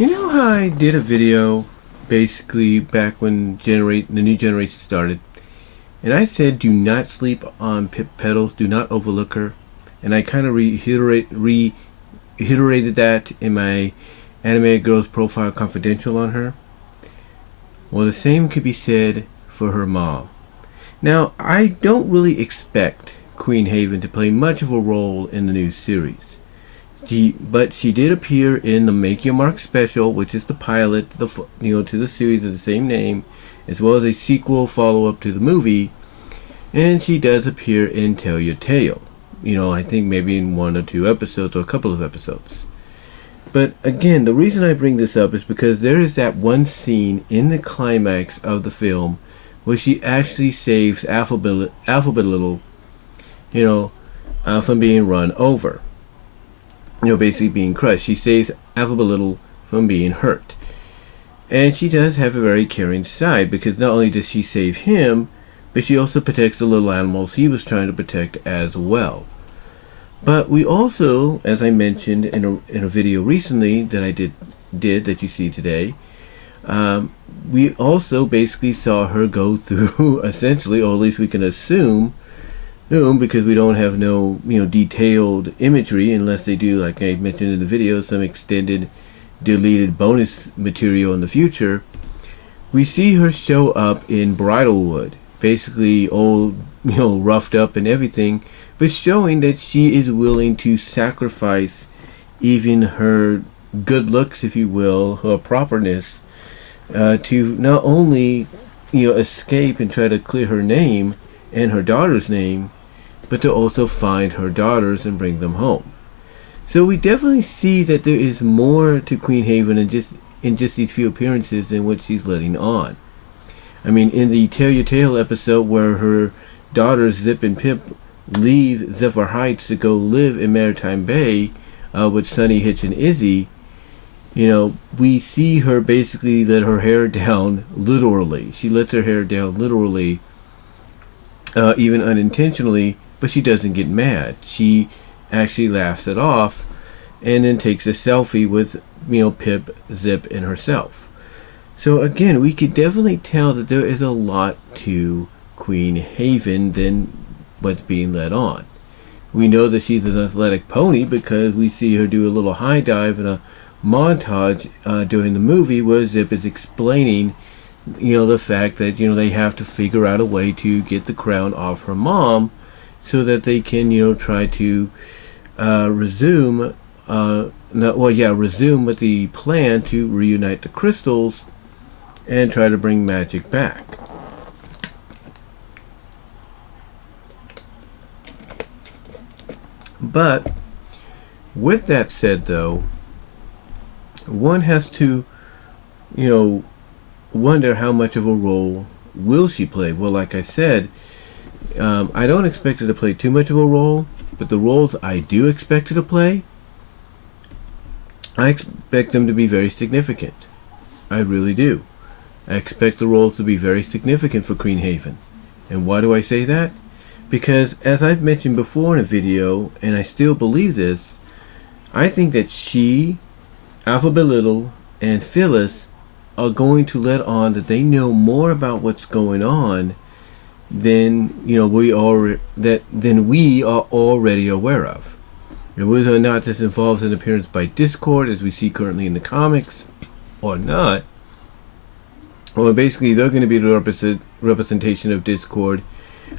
You know how I did a video basically back when the new generation started, and I said do not sleep on Pipp Petals, do not overlook her, and I kind of reiterated that in my Animated Girls Profile Confidential on her. Well, the same could be said for her mom. Now, I don't really expect Queen Haven to play much of a role in the new series. But she did appear in the Make Your Mark special, which is the pilot, to the series of the same name, as well as a sequel follow-up to the movie. And she does appear in Tell Your Tale. I think maybe in one or two episodes or a couple of episodes. But again, the reason I bring this up is because there is that one scene in the climax of the film where she actually saves Alphabet Little, from being run over. Basically being crushed. She saves Alphabet Little from being hurt. And she does have a very caring side, because not only does she save him, but she also protects the little animals he was trying to protect as well. But we also, as I mentioned in a video recently that I did that you see today, we also basically saw her go through essentially, or at least we can assume, because we don't have no detailed imagery, unless they do, like I mentioned in the video, some extended deleted bonus material in the future. We see her show up in Bridalwood, basically old, roughed up and everything, but showing that she is willing to sacrifice even her good looks, if you will, her properness, to not only escape and try to clear her name and her daughter's name, but to also find her daughters and bring them home. So we definitely see that there is more to Queen Haven in just these few appearances than what she's letting on. I mean, in the Tell Your Tale episode where her daughters Zipp and Pipp leave Zephyr Heights to go live in Maritime Bay with Sunny, Hitch, and Izzy, we see her basically let her hair down literally. She lets her hair down literally, even unintentionally, but she doesn't get mad. She actually laughs it off and then takes a selfie with, Pipp, Zipp, and herself. So again, we could definitely tell that there is a lot to Queen Haven than what's being let on. We know that she's an athletic pony because we see her do a little high dive in a montage during the movie where Zipp is explaining, the fact that, they have to figure out a way to get the crown off her mom so that they can, try to resume with the plan to reunite the crystals and try to bring magic back. But with that said, though, one has to, wonder how much of a role will she play. Well, like I said, I don't expect her to play too much of a role, but the roles I do expect her to play, I expect them to be very significant. I really do. I expect the roles to be very significant for Queen Haven. And why do I say that? Because, as I've mentioned before in a video, and I still believe this, I think that she, Alphabet Little, and Phyllis are going to let on that they know more about what's going on than we are already aware of. And whether or not this involves an appearance by Discord, as we see currently in the comics, or not, or basically they're going to be the representation of Discord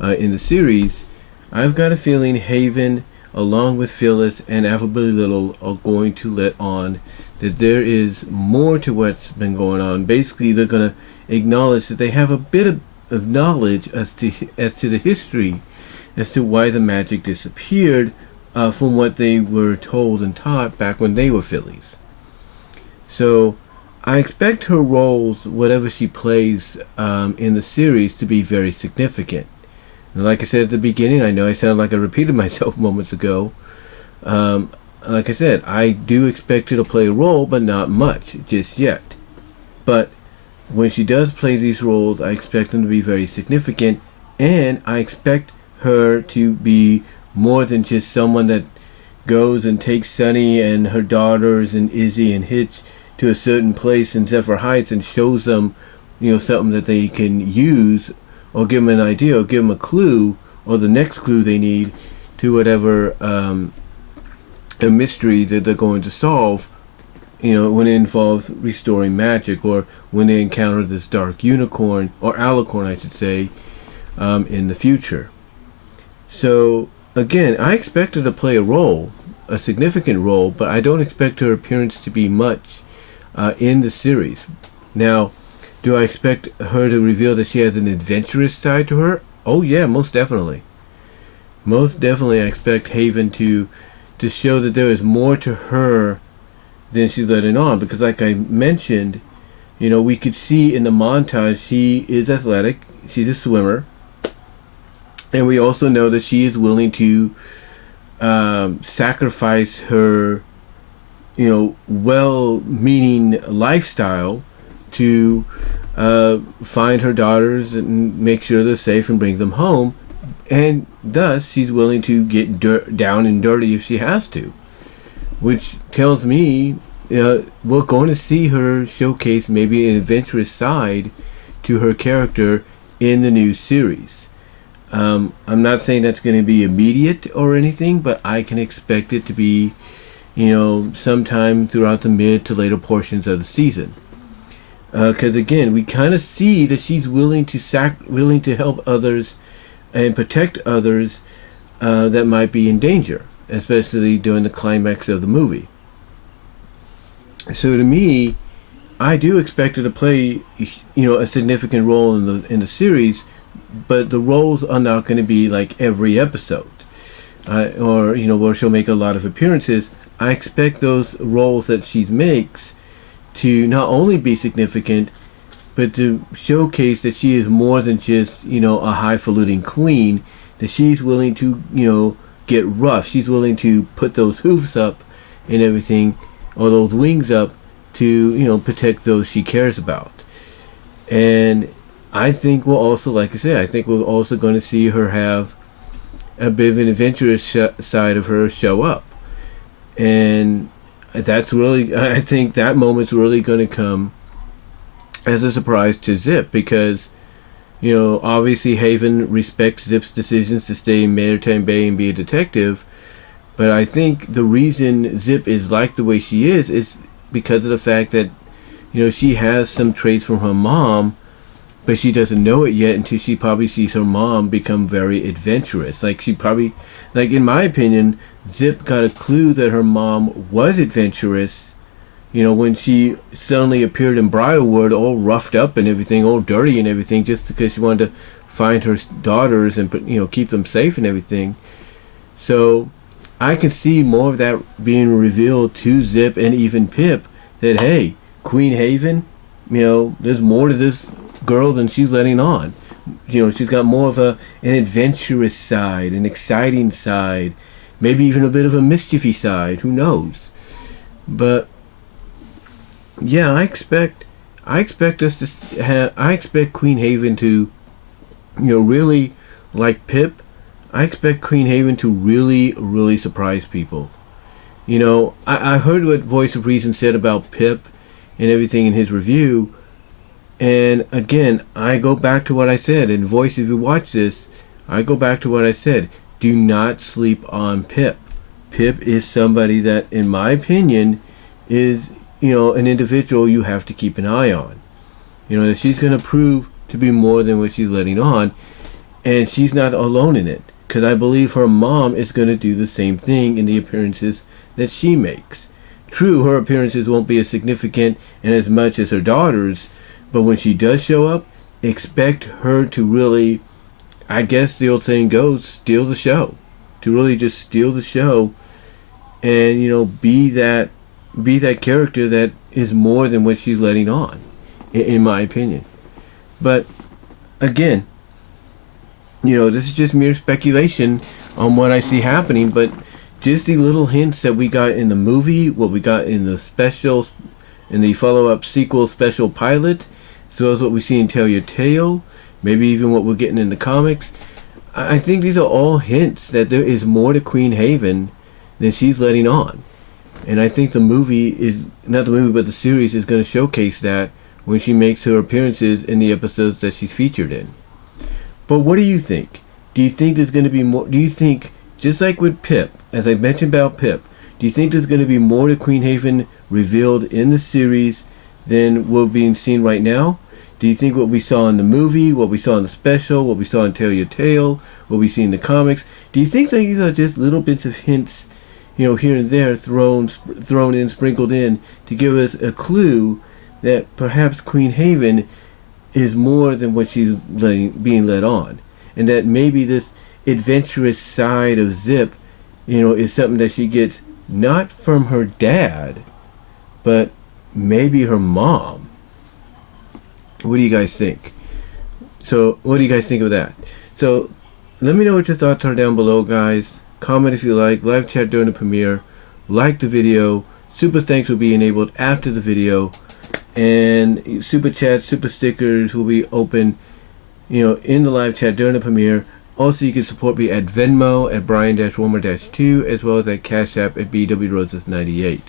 in the series. I've got a feeling Haven, along with Phyllis and Alphabet Little, are going to let on that there is more to what's been going on. Basically, they're going to acknowledge that they have a bit of knowledge as to the history, as to why the magic disappeared from what they were told and taught back when they were fillies. So I expect her roles, whatever she plays in the series, to be very significant. And like I said at the beginning, I know I sound like I repeated myself moments ago. Like I said, I do expect her to play a role, but not much just yet. But when she does play these roles, I expect them to be very significant, and I expect her to be more than just someone that goes and takes Sunny and her daughters and Izzy and Hitch to a certain place in Zephyr Heights and shows them, something that they can use, or give them an idea, or give them a clue, or the next clue they need to whatever a mystery that they're going to solve, when it involves restoring magic, or when they encounter this dark unicorn, or alicorn, I should say, in the future. So, again, I expect her to play a role, a significant role, but I don't expect her appearance to be much in the series. Now, do I expect her to reveal that she has an adventurous side to her? Oh yeah, most definitely. Most definitely I expect Haven to show that there is more to her than she's letting on, because like I mentioned, we could see in the montage she is athletic, she's a swimmer, and we also know that she is willing to sacrifice her, well-meaning lifestyle to find her daughters and make sure they're safe and bring them home. And thus, she's willing to get down and dirty if she has to. Which tells me we're going to see her showcase maybe an adventurous side to her character in the new series. I'm not saying that's going to be immediate or anything, but I can expect it to be, sometime throughout the mid to later portions of the season. Because again, we kind of see that she's willing to help others and protect others that might be in danger, especially during the climax of the movie. So to me, I do expect her to play, a significant role in the series, but the roles are not going to be like every episode, or where she'll make a lot of appearances. I expect those roles that she makes to not only be significant, but to showcase that she is more than just, a highfalutin queen, that she's willing to, get rough. She's willing to put those hoofs up and everything, or those wings up to, protect those she cares about. And I think we'll also, like I said, I think we're also going to see her have a bit of an adventurous side of her show up. And that's really, I think that moment's really going to come as a surprise to Zipp, because obviously Haven respects Zipp's decisions to stay in Maritime Bay and be a detective, but I think the reason Zipp is like the way she is because of the fact that she has some traits from her mom, but she doesn't know it yet until she probably sees her mom become very adventurous. Like in my opinion, Zipp got a clue that her mom was adventurous, when she suddenly appeared in Briarwood all roughed up and everything, all dirty and everything, just because she wanted to find her daughters and keep them safe and everything. So I can see more of that being revealed to Zipp and even Pipp, that hey, Queen Haven, there's more to this girl than she's letting on. She's got more of an adventurous side, an exciting side, maybe even a bit of a mischievy side, who knows. But yeah, I expect Queen Haven to really, like Pipp, I expect Queen Haven to really, really surprise people. I heard what Voice of Reason said about Pipp and everything in his review, and again, I go back to what I said. And Voice, if you watch this, I go back to what I said. Do not sleep on Pipp. Pipp is somebody that, in my opinion, is, an individual you have to keep an eye on. That she's going to prove to be more than what she's letting on. And she's not alone in it, because I believe her mom is going to do the same thing in the appearances that she makes. True, her appearances won't be as significant and as much as her daughter's, but when she does show up, expect her to really, I guess the old saying goes, steal the show. To really just steal the show and, be that character that is more than what she's letting on, in my opinion. But again, this is just mere speculation on what I see happening, but just the little hints that we got in the movie, what we got in the follow-up sequel special pilot, as well as what we see in Tell Your Tale, maybe even what we're getting in the comics. I think these are all hints that there is more to Queen Haven than she's letting on. And I think the movie is, not the movie, but the series is going to showcase that when she makes her appearances in the episodes that she's featured in. But what do you think? Do you think there's going to be more? Do you think, just like with Pipp, as I mentioned about Pipp, do you think there's going to be more to Queen Haven revealed in the series than what being seen right now? Do you think what we saw in the movie, what we saw in the special, what we saw in Tell Your Tale, what we see in the comics, do you think these are just little bits of hints, here and there, thrown in, sprinkled in, to give us a clue that perhaps Queen Haven is more than what she's being led on, and that maybe this adventurous side of Zipp, is something that she gets not from her dad, but maybe her mom? What do you guys think? So, what do you guys think of that? So, let me know what your thoughts are down below, guys. Comment if you like. Live chat during the premiere. Like the video. Super thanks will be enabled after the video. And super chats, super stickers will be open, in the live chat during the premiere. Also, you can support me at Venmo at Brian-Romer-2, as well as at Cash App at BWRoses98.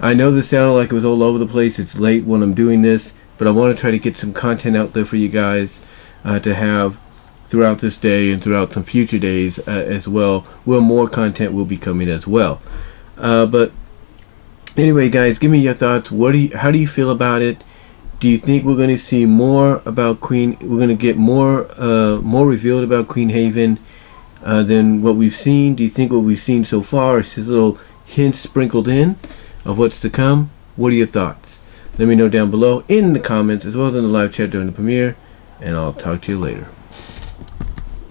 I know this sounded like it was all over the place. It's late when I'm doing this, but I want to try to get some content out there for you guys to have throughout this day and throughout some future days as well, where more content will be coming as well. But anyway, guys, give me your thoughts. How do you feel about it? Do you think we're going to see more about we're going to get more revealed about Queen Haven than what we've seen? Do you think what we've seen so far is just little hints sprinkled in of what's to come? What are your thoughts? Let me know down below in the comments, as well as in the live chat during the premiere, and I'll talk to you later.